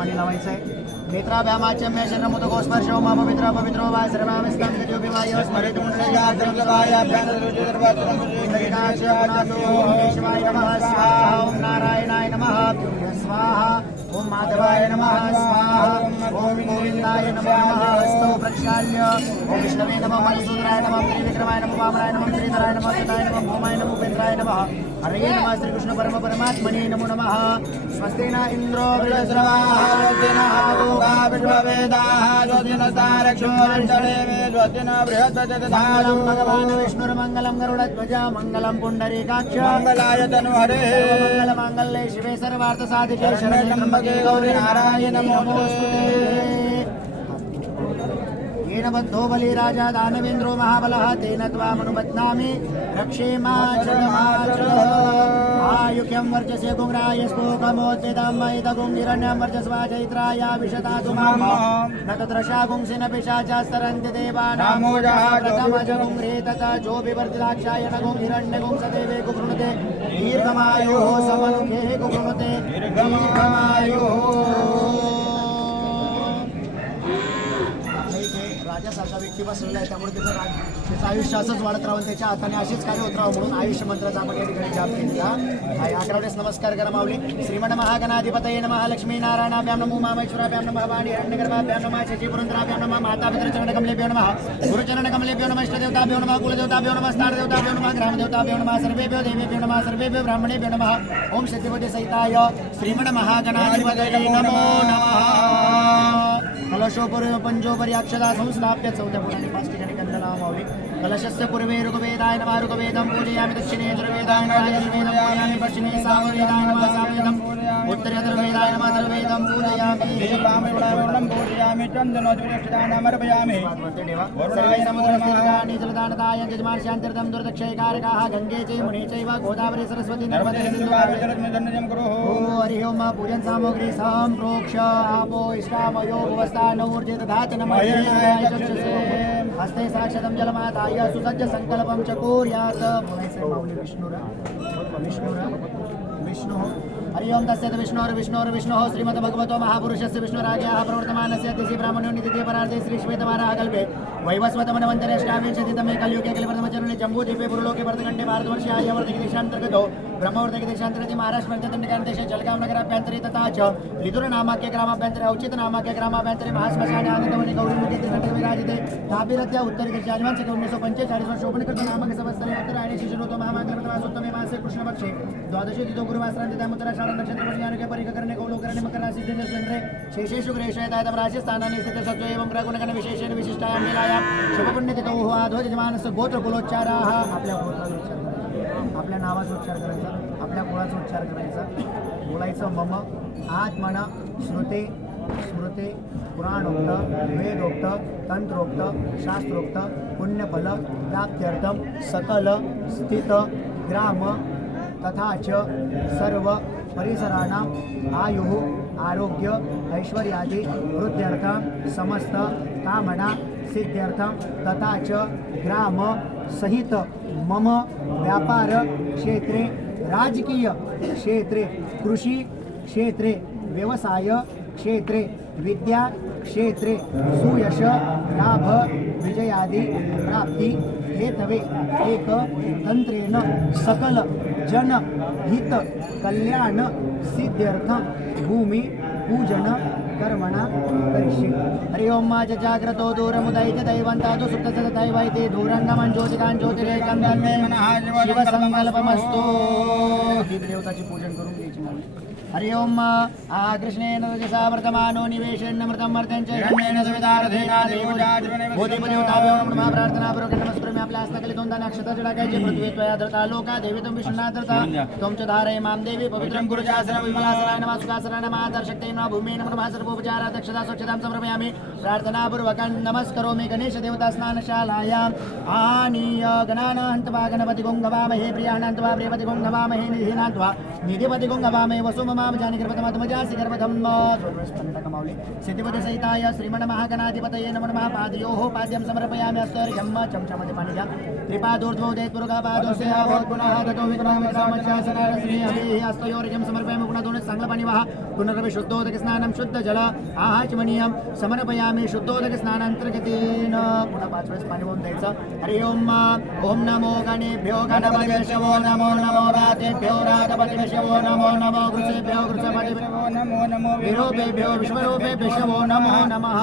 पाणी लावायचं आहे मित्राभ्यामाच्या नेत्राभ्यामाच्यम्य शरणमुदको स्पर्शो मम पवित्र पवित्रो वा सर्वामिस्तं विजयोभिवायो स्मरेतु हो, शिवाय नमः स्वाहा ओम नारायणाय नमः स्वाहा ओम माधवाय नमः स्वाहा ओम गोविंदाय नमः हस्तो प्रक्षाल्य ओम विष्णवे नमः मधुसूदनाय नमः त्रिविक्रमाय नमः वामनाय नमः श्रीधराय नमः सदाय नमः भूमाय नमः उपेन्द्राय नमः। హరయే నమ శ్రీకృష్ణ పరమ పరమాత్మనే నమో నమ స్వస్తి న ఇంద్రో విష్ణుర్మంగళం గరుడధ్వజ మంగళం పుండరీకాక్ష మంగళాయ తను హరే మంగళ మంగళే శివే సర్వార్థ సాధికే గౌరీ నారాయణ నమో येन बद्धो बलिराजा दानवेन्द्रो महाबलः तेन त्वामनुबध्नामि आयुक्यं वर्चसे गुङ्राय स्पोकमोद्यतं हिरण्यं वर्चस्वा चैत्राय विशतातु माम। न तत्र शागुंसि न पिशाचास्तरन्ति देवानां। नामोजः प्रथमजगुं तथा जो विवर्तिलाक्षाय न गुं हिरण्यगुं सदेवे कुकृणुते दीर्घमायुः समनुखेः कुकृणुते दीर्घमायुः नाही ते राजासारखा व्यक्ती बसलेला आहे त्यामुळे त्याचं राज त्याचं आयुष्य असंच वाढत राहून त्याच्या हाताने अशीच कार्य होत राहावं म्हणून आयुष्य मंत्राचा आपण या ठिकाणी जाप घेतला अकरा वेळेस नमस्कार करा माऊली. श्रीमण महागणाधिपतये नमः लक्ष्मी नारायणाभ्यां नमो मामेश्वराभ्यां नमः वाणी हिरण्यगर्भाभ्यां नमः शचीपुरंद्राभ्यां नमः माता पितृचरणकमलेभ्यो नमः गुरुचरणकमलेभ्यो नमः इष्टदेवताभ्यो देवता कुलदेवताभ्यो नमः स्थानदेवताभ्यो नमः ग्रामदेवताभ्यो नमः सर्वेभ्यो देवेभ्यो नमः सर्वेभ्यो ब्राह्मणेभ्यो नमः ओम सत्यवती सहिताय श्रीमण महागणाधिपतये नमो नमः। कलशोपरि पंचोपरि अक्षदा संस्थाप्य चौथ्या पुराणे पाच ठिकाणी कंदला मावली कलशस्य पूर्वे ऋग्वेदाय नमः ऋग्वेदं पूजयामि दक्षिणे यजुर्वेदाय नमः यजुर्वेदं पूजयामि पश्चिमे सामवेदाय नमः सामवेदम् उत्तरे अथर्वेदाय नमः अथर्वेदं पूजयामि पूजयामि चन्दनोदक्षदानमर्पयामि सर्वे समुद्रस्थितानि जलदानदाय यजमान शान्तिर्दं दुर्दक्षयकारकाः गङ्गे च मुने चैव गोदावरी सरस्वती नर्मदे सिन्धु कावेरी गुरुः ओ हरि पूजन सामग्री संप्रोक्ष आपो इष्टामयो भुवस्थानौर्जित नमः हस्ते साक्षतं जलमादाय सुसज्ज संकल्पं च कुर्यात् बोलायचं माऊली हरि ओम तस्य विष्णोर् विष्णोर् विष्णोः श्रीमद्भगवतो महापुरुषस्य विष्णुराजाः प्रवर्तमानस्य दिशि ब्राह्मणो नितिथे परार्धे श्री श्वेतवाराः कल्पे। वैवस्वतमनवन्तरे तमे कलियुगे कलिप्रथमचरणे जम्बूद्वीपे पुरलोके भरतखण्डे भारतवर्षे आर्यवर्तके देशान्तर्गतो ब्रह्मवर्तके देशान्तर्गते महाराष्ट्रप्रत्यदण्डकान्तेशे तथा च लिदुरनामाख्य ग्रामाभ्यन्तरे औचितनामाख्य ग्रामाभ्यन्तरे महाश्मशाने आनन्दवने गौरीमुखे त्रिकण्ठे विराजिते तापिरत्या उत्तरे दशाधिमांशके उन्नीसशे पंचेचाळीस वर्ष शोभनकृत नामक संवत्सरे उत्तरायणे शिशिरोतो महामांगलप्रथमासोत्तमे मासे कृष्णपक्षे द्वादशी तिथो गुरुवासरान्तिताम् उत्तराषाढ नक्षत्रपरिज्ञानके परिकरणे कौलोकरणे मकरासिद्धे चन्द्रे शेषेषु ग्रेषयतायतं राशिस्थानानि स्थित सत्व एवं रघुनगण विशेषेण विशिष्टायां लीलायां शुभपुण्यतिथौ आध्वज यजमानस्य गोत्रकुलोच्चाराः आपल्या गोत्राचा आपल्या नावाचा उच्चार करायचा आपल्या कुळाचा उच्चार करायचा. बोलायचं मम आत्मन श्रुते स्मृते पुराणोक्त वेदोक्त तंत्रोक्त शास्त्रोक्त पुण्यफल प्राप्त्यर्थं सकल स्थित ग्राम तथा च सर्व परिसराणाम् आयुः आरोग्य ऐश्वर्यादि वृद्ध्यर्थं समस्त कामना सिद्ध्यर्थं तथा च ग्राम सहित मम व्यापार क्षेत्रे राजकीय क्षेत्रे कृषी क्षेत्रे व्यवसाय क्षेत्रे विद्या क्षेत्रे सुयश लाभ विजयादि प्राप्ती हेतवे एक तंत्रेण सकल जन हित कल्याण सिद्ध्यर्थं भूमी पूजन कर्मणा करिष्ये हरि ओम माझ जाग्रतो दूरमुदैत दैवन्तादु सुप्तसदैवैते दूरङ्गमं ज्योतिकां ज्योतिरेकं तन्मे शिवसङ्कल्पमस्तु देवताचे पूजन करून घ्यायची मला हरि ओम आ कृष्णेन रजसा वर्तमानो निवेशेन मृतं मर्त्यं च गण्येन सवितारथेना देवोदेवताभ्यो नमः प्रार्थनापूर्वक नमस्कृम्य आपल्या हस्तकले दोनदा नक्षत्राचे टाकायचे पृथ्वी त्वया धरता लोका देवी तुम विष्णुना धरता तुमच्या धारय मां देवी पवित्रं गुरुचासन विमलासनाय नमः सुखासनाय नमः आदर्शक्ते नमः भूमे नमः सर्वोपचारा दक्षता स्वच्छतां समर्पयामि प्रार्थनापूर्वकं नमस्करोमि गणेश देवता स्नानशालायाम् आनीय गणानान्तवा गणपति गुङ्गवामहे प्रियाणान्तवा प्रियपति गुङ्गवामहे निधिनान्त्वा निधिपति गुङ्गवामहे वसुममाम जानि गर्भतमतमजासि गर्भधम् कमावले सिद्धिपति सहिताय श्रीमण महागणाधिपतये नमो नमः पादयोः पाद्यं समर्पयामि अस्तर्घ्यं चमचमति पाणी घ्या त्रिपादोर्ध्वोदयत्पुरुगा पुनः ततो विक्रम सामशासनाय श्री हरिः समर्पयामि दोनच चांगलं पाणी वाहा। शुद्धोदक शुद्ध जल समर्पयामि शुद्धोदक स्नानांतर्गतेन पुन्हा पाच वेळेस पाणी वाहून द्यायचं। हरि ओम ओम नमो गणेभ्यो गणपतिभ्यो नमो नमो रातेभ्यो रातपतिभ्यो नमो नमो घृतेभ्यो घृतपतिभ्यो नमो नमो विरूपेभ्यो विश्वरूपेभ्यो नमो नमः।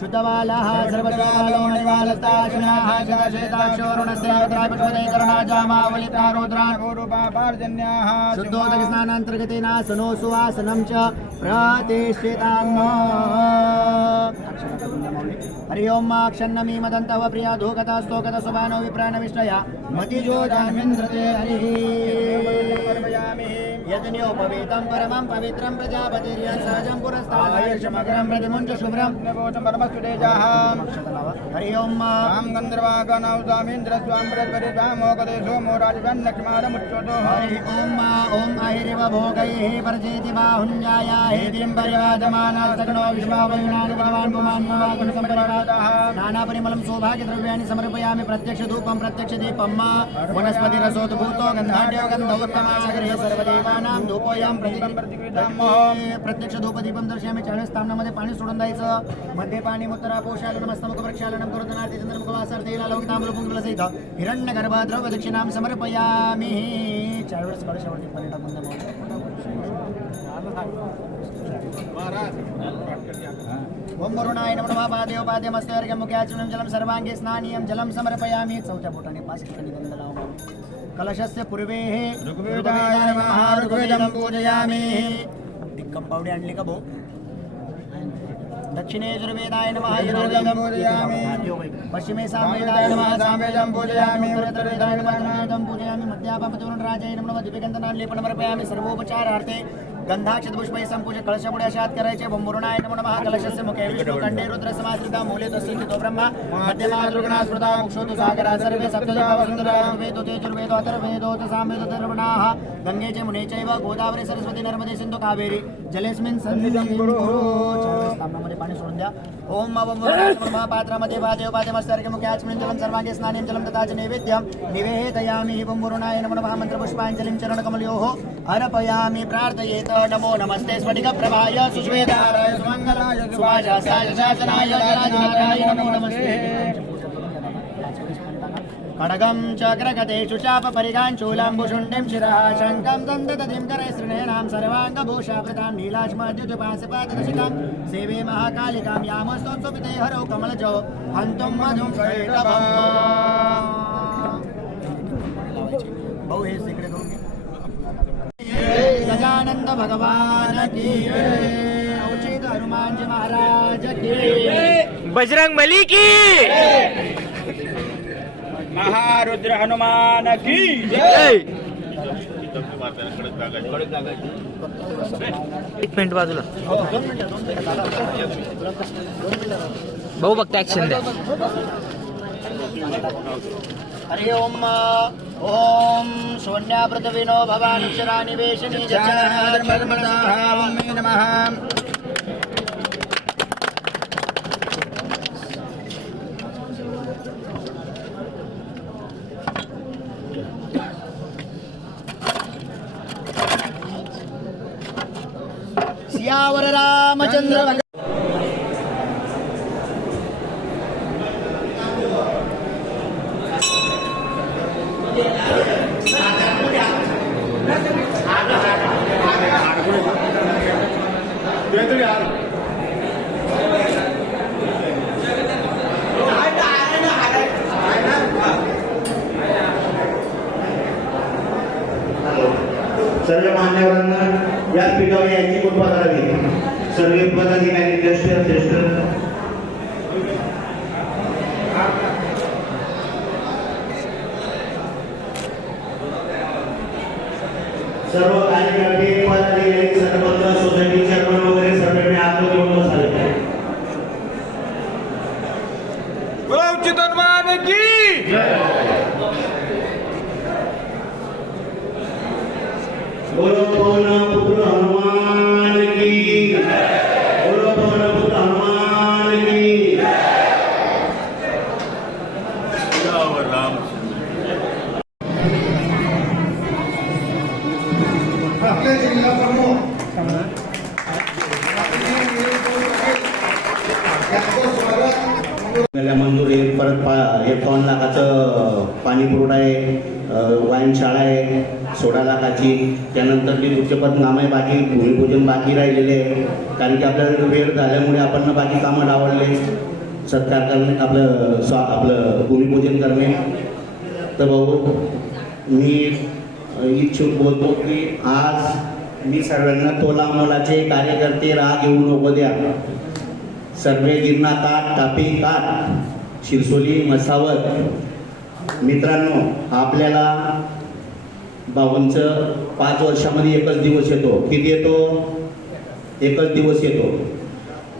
शुद्धवालाः सर्वशालो मणिवालस्ताशिनाः शतशेताक्षोरुणस्यावत्रापिष्वदे करुणाजामावलिता रुद्रान् पूर्वापार्जन्याः सुवासनं च प्रतिष्ठिताम् हरि ओं माक्षन्नमी मदन्तव प्रिया धूकता स्तोकत सुभानो विप्राणविष्टया मतिजो जामिन्द्रते हरिः यज्ञोपवीतं परमं पवित्रं प्रजापतिर्यत् सहजं पुरस्तादयशमग्रं प्रतिमुञ्च शुभ्रं। परमस्तुतेजाः हरि ओं आं गन्धर्वागनौदामीन्द्रस्वामृतपरिधामोकदे सोमो राजवन्नक्षमादमुच्योतो हरि ओं ॐ अहिरिव भोगैः परजेति बाहुञ्जाय हेतिं परिवादमाना सगणो विश्वावयुनानि भगवान् पुमान् मवागुण सम्परिवादः नानापरिमलं सौभाग्यद्रव्याणि समर्पयामि प्रत्यक्ष धूपं प्रत्यक्ष दीपं मा। वनस्पति रसोद्भूतो गन्धाढ्यो गन्धोत्तमाग्रे सर्वदेवानां धूपोऽयं प्रत्यक्ष धूपदीपं दर्शयामि चाळीस तामणामध्ये पाणी सोडून द्यायचं. मध्ये पाणी मुत्तरा पोषालनं मस्तमुख प्रक्षालनं करून नारती चंद्रमुखवासर्तेला लौकितामृपुंगलसहित हिरण्य गर्भद्रव दक्षिणां समर्पयामि. चाळीस कळशावरती पाणी टाकून ओम वरुणाय नमः नमः पादेव पाद्यमस्ते अर्घ्यं मुख्याचरणं जलं सर्वाङ्गे स्नानीयं जलं समर्पयामि. चौथ्या बोटाने पाच ठिकाणी गंध लावा. कलशस्य पूर्वेः ऋग्वेदाय नमः ऋग्वेदं पूजयामि। दिक्कं पावडी आणली का भाऊ? दक्षिणे यजुर्वेदाय नमः यजुर्वेदं पूजयामि. पश्चिमे सामवेदाय नमः सामवेदं पूजयामि। उत्तरवेदाय नमः उत्तरवेदं पूजयामि। मध्यापमतुराजाय नमः दिव्यगंधनान् लेपनमर्पयामि सर्वोपचारार्थे गंधाक्षतपुष्पैः सम्पूज्य कलशपुढे अशात करायचे बंबुरुणाय नमो नमः। कलशस्य मुखे विष्णु कंडे रुद्र समाश्रिता मूले तस्य स्थितो ब्रह्मा। मध्यमा दृगणा स्मृता मुक्षोतु सागरा सर्वे सप्तदेवसुन्दरवेदो तेजुर्वेदो अथर्वेदो सामवेदो तर्वणाः गंगे च मुने चैव गोदावरी सरस्वती नर्मदे सिंधु कावेरी। जलेस्मिन् सन्निधिं कुरु स्थापनामध्ये पाणी सोडून द्या। ओम मम पात्रामध्ये वादेव पाद्यमस्तर्घ्य मुखे आचमनं जलं सर्वांगे स्नानीं जलं तथा च नैवेद्यं। निवेदयामि बंबुरुणाय नमो नमः। मन्त्रपुष्पाञ्जलिं चरणकमलयोः। अर्पयामि प्रार्थयेत नमो नमस्ते स्फटिकप्रभाय सुश्वेताराय सुमङ्गलाय सुभाषासाय शासनाय राजनाथाय नमो नमस्ते। खड्गं चक्रगतेषु चापपरिगाञ्चूलाम्बुशुण्डिं शिरः शङ्खं दन्तदधिं करैसृणेनां सर्वाङ्गभूषाभृतां नीलाश्मद्युतिपाशपादशिकां सेवे महाकालिकां यामस्तोत्सुपिते हरौ कमलजो हन्तुं मधुं शैलभम् भाऊ हे इकडे गजानंद भगवान की जय. औचित हनुमानजी महाराज की जय. बजरंग बली की महारुद्र हनुमान की जय एक मिनिट बाजूला भाऊ फक्त ऍक्शन द्या हरि ओम ओम शून्या पृथ्वीनो भवानक्षरा निवेशनी धर्मदाः मे नमः। सियावर रामचंद्र सर्व मान्यवरांना या पीठावर याची कृपा करावी सर्व पदाधिकारी ज्येष्ठ ज्येष्ठ पाणीपुरवठा आहे वाईनशाळा आहे सोळा लाखाची. त्यानंतर जे उच्चपद नाम आहे बाकी भूमिपूजन बाकी राहिलेले आहे. कारण की आपल्याला वेळ झाल्यामुळे आपण बाकी कामं डावडले सत्कार करणे आपलं स्वा आपलं भूमिपूजन करणे. तर भाऊ मी इच्छुक बोलतो की आज मी सर्वांना तोला मोलाचे कार्यकर्ते राग येऊ नको द्या. सर्वे गिरणा काठ टापी काठ शिरसोली मसावत. मित्रांनो आपल्याला भाऊंचं पाच वर्षामध्ये एकच दिवस येतो. किती येतो? एकच दिवस येतो.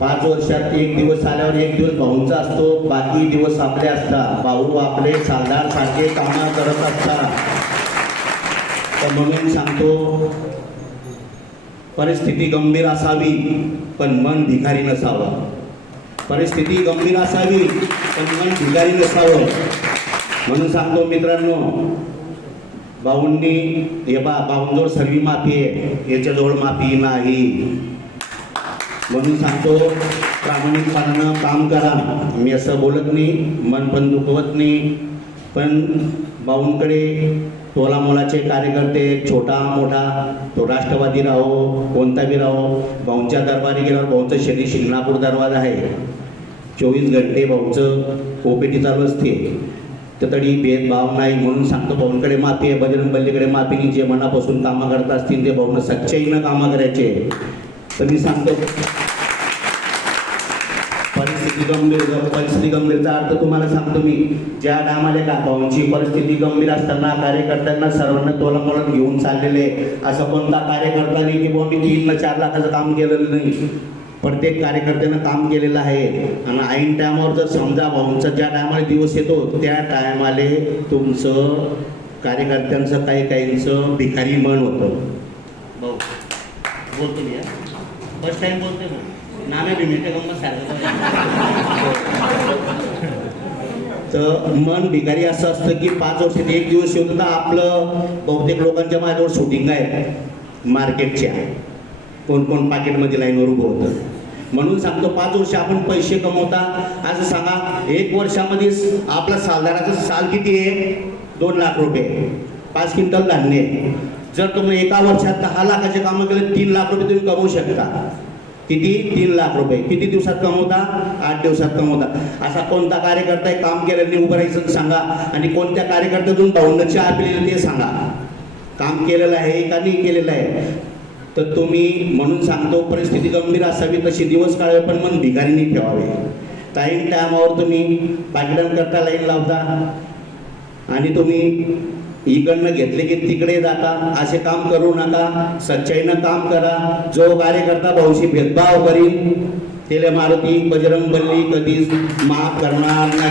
पाच वर्षात एक दिवस आल्यावर एक दिवस भाऊंचा असतो. बाकी दिवस आपले असतात. भाऊ आपले सालदार सारखे कामं करत असतात. तर म्हणून सांगतो परिस्थिती गंभीर असावी पण मन भिकारी नसावं. परिस्थिती गंभीर असावी पण मन भिकारी नसावं. म्हणून सांगतो मित्रांनो भाऊंनी हे बा भाऊंजवळ सर्वी माफी आहे याच्याजवळ माफी नाही. म्हणून सांगतो प्रामाणिकपणानं काम करा. मी असं बोलत नाही मन पण दुखवत नाही. पण भाऊंकडे तोला मोलाचे कार्यकर्ते छोटा मोठा तो राष्ट्रवादी राहो कोणता बी राहो भाऊंच्या दरबारी गेल्यावर भाऊंचं शरीर शिंगणापूर दरवाजा आहे. चोवीस घंटे भाऊंचं ओपीटी चालू असते. तर तरी भेदभाव नाही म्हणून सांगतो भाऊंकडे माफी आहे बजरंग बल्लीकडे माफी नाही जे मनापासून कामं करत असतील ते भाऊन सच्चाईनं कामं करायचे. तर मी सांगतो परिस्थिती गंभीर परिस्थिती गंभीरचा अर्थ तुम्हाला सांगतो मी. ज्या टायमाला का भाऊंची परिस्थिती गंभीर असताना कार्यकर्त्यांना सर्वांना तोला घेऊन चाललेले असं कोणता कार्यकर्ता नाही की बुवा मी तीन न चार लाखाचं काम केलेलं नाही. प्रत्येक कार्यकर्त्यानं काम केलेलं आहे. आणि ऐन टायमावर जर समजा भाऊंचा ज्या टायमाला दिवस येतो त्या टायमाले तुमचं कार्यकर्त्यांचं काही काहींचं भिकारी मन होतं. भाऊ बोलतो मी फर्स्ट टाइम बोलते ना भीमेच्या गंमत सारखं तर मन भिकारी असं असतं की पाच वर्षात एक दिवस येऊन ना आपलं बहुतेक लोकांच्या माझ्याजवळ शूटिंग आहे मार्केटच्या कोण कोण पाकिटमध्ये लाईनवर उभं होतं. म्हणून सांगतो पाच वर्ष आपण पैसे कमवता. असं सांगा एक वर्षामध्ये आपला सालदाराचं साल किती आहे? दोन लाख रुपये. पाच क्विंटल धान्य आहे. जर तुम्ही एका वर्षात दहा लाखाचे कामं केले तीन लाख रुपये तुम्ही कमवू शकता. किती? तीन लाख रुपये. किती दिवसात कमवता? आठ दिवसात कमवता. असा कोणता कार्यकर्ता आहे काम केल्याने उभं राहायचं सांगा. आणि कोणत्या कार्यकर्त्यातून भाऊंना आपली ते सांगा. काम केलेलं आहे का नाही केलेलं आहे? तर तुम्ही म्हणून सांगतो परिस्थिती गंभीर असावी तशी दिवस काढावे पण मन भिकारीने ठेवावे. टाईम टायमावर तुम्ही करता लाईन लावता आणि तुम्ही इकडनं घेतले की तिकडे जाता असे काम करू नका सच्चाईनं काम करा. जो कार्यकर्ता भाऊशी भेदभाव करीन तेले मारुती बजरंग बल्ली कधीच माफ करणार नाही.